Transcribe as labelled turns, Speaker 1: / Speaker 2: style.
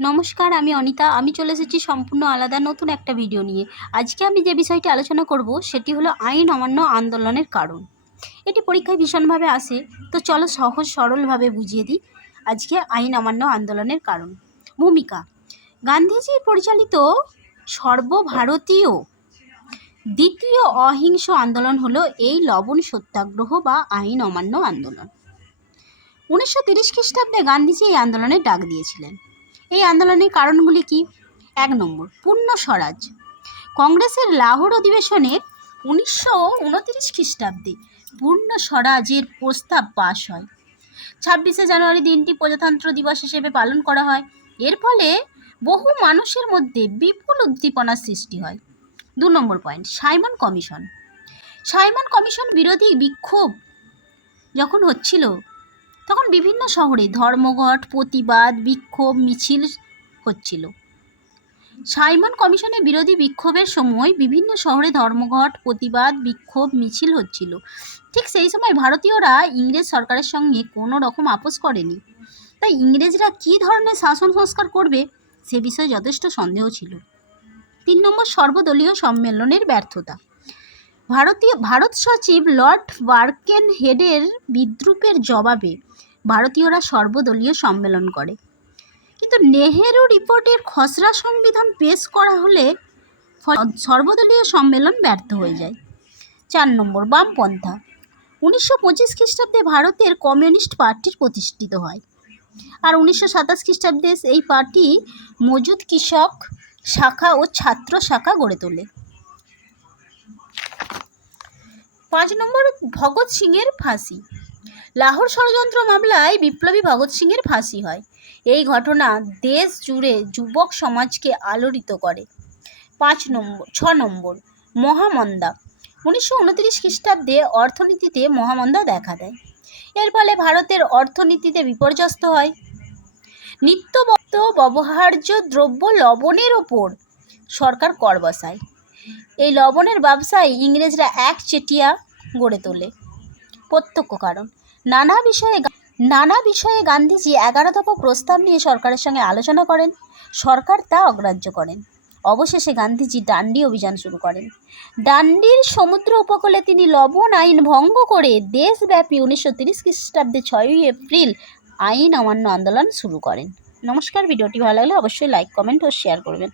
Speaker 1: নমস্কার, আমি অনিতা। আমি চলে এসেছি সম্পূর্ণ আলাদা নতুন একটা ভিডিও নিয়ে। আজকে আমি যে বিষয়টি আলোচনা করব, সেটি হলো আইন অমান্য আন্দোলনের কারণ। এটি পরীক্ষায় ভীষণভাবে আসে, তো চলো সহজ সরলভাবে বুঝিয়ে দিই আজকে আইন অমান্য আন্দোলনের কারণ। ভূমিকা। গান্ধীজি পরিচালিত সর্বভারতীয় দ্বিতীয় অহিংস আন্দোলন হলো এই লবণ সত্যাগ্রহ বা আইন অমান্য আন্দোলন। উনিশশো তিরিশ খ্রিস্টাব্দে গান্ধীজি এই আন্দোলনের ডাক দিয়েছিলেন। এই আন্দোলনের কারণগুলি কি? এক নম্বর, পূর্ণ স্বরাজ। কংগ্রেসের লাহোর অধিবেশনে উনিশশো উনতিরিশ খ্রিস্টাব্দে পূর্ণ স্বরাজের প্রস্তাব পাশ হয়। ছাব্বিশে জানুয়ারি দিনটি প্রজাতন্ত্র দিবস হিসেবে পালন করা হয়। এর ফলে বহু মানুষের মধ্যে বিপুল উদ্দীপনার সৃষ্টি হয়। দু নম্বর point, Simon Commission. Simon Commission বিরোধী বিক্ষোভ যখন হচ্ছিল তখন বিভিন্ন শহরে ধর্মঘট, প্রতিবাদ, বিক্ষোভ, মিছিল হচ্ছিল। সাইমন কমিশনের বিরোধী বিক্ষোভের সময় বিভিন্ন শহরে ধর্মঘট, প্রতিবাদ, বিক্ষোভ, মিছিল হচ্ছিল। ঠিক সেই সময় ভারতীয়রা ইংরেজ সরকারের সঙ্গে কোনো রকম আপোষ করেনি। তাই ইংরেজরা কী ধরনের শাসন সংস্কার করবে সে বিষয়ে যথেষ্ট সন্দেহ ছিল। তিন নম্বর সর্বদলীয় সম্মেলনের ব্যর্থতা। ভারতীয়, ভারত সচিব লর্ড বার্কেন হেডের বিদ্রুপের জবাবে ভারতীয়রা সর্বদলীয় সম্মেলন করে। কিন্তু নেহেরু রিপোর্টের খসড়া সংবিধান পেশ করা হলে সর্বদলীয় সম্মেলন ব্যর্থ হয়ে যায়। চার নম্বর, বামপন্থা। উনিশশো পঁচিশ খ্রিস্টাব্দে ভারতের কমিউনিস্ট পার্টির প্রতিষ্ঠিত হয়। আর উনিশশো সাতাশ খ্রিস্টাব্দে এই পার্টি মজুদ কৃষক শাখা ও ছাত্র শাখা গড়ে তোলে। পাঁচ নম্বর ভগৎ সিংয়ের ফাঁসি। লাহোর ষড়যন্ত্র মামলায় বিপ্লবী ভগৎ সিংয়ের ফাঁসি হয়। এই ঘটনা দেশ জুড়ে যুবক সমাজকে আলোড়িত করে। পাঁচ নম্বর, ছ নম্বর, মহামন্দা। উনিশশো উনত্রিশ খ্রিস্টাব্দে অর্থনীতিতে মহামন্দা দেখা দেয়। এর ফলে ভারতের অর্থনীতিতে বিপর্যস্ত হয়। নিত্যবত্ত ব্যবহার্য দ্রব্য লবণের ওপর সরকার কর বসায়। এই লবণের ব্যবসায় ইংরেজরা একচেটিয়া গড়ে তোলে। প্রত্যক্ষ কারণ, নানা বিষয়ে নানা বিষয়ে গান্ধীজি এগারো দফা প্রস্তাব নিয়ে সরকারের সঙ্গে আলোচনা করেন, সরকার তা অগ্রাহ্য করেন। অবশেষে গান্ধীজি ডান্ডি অভিযান শুরু করেন। ডান্ডির সমুদ্র উপকূলে তিনি লবণ আইন ভঙ্গ করে দেশব্যাপী উনিশশো তিরিশ খ্রিস্টাব্দে ছয়ই এপ্রিল আইন অমান্য আন্দোলন শুরু করেন। নমস্কার, ভিডিওটি ভালো লাগলে অবশ্যই লাইক, কমেন্ট ও শেয়ার করবেন।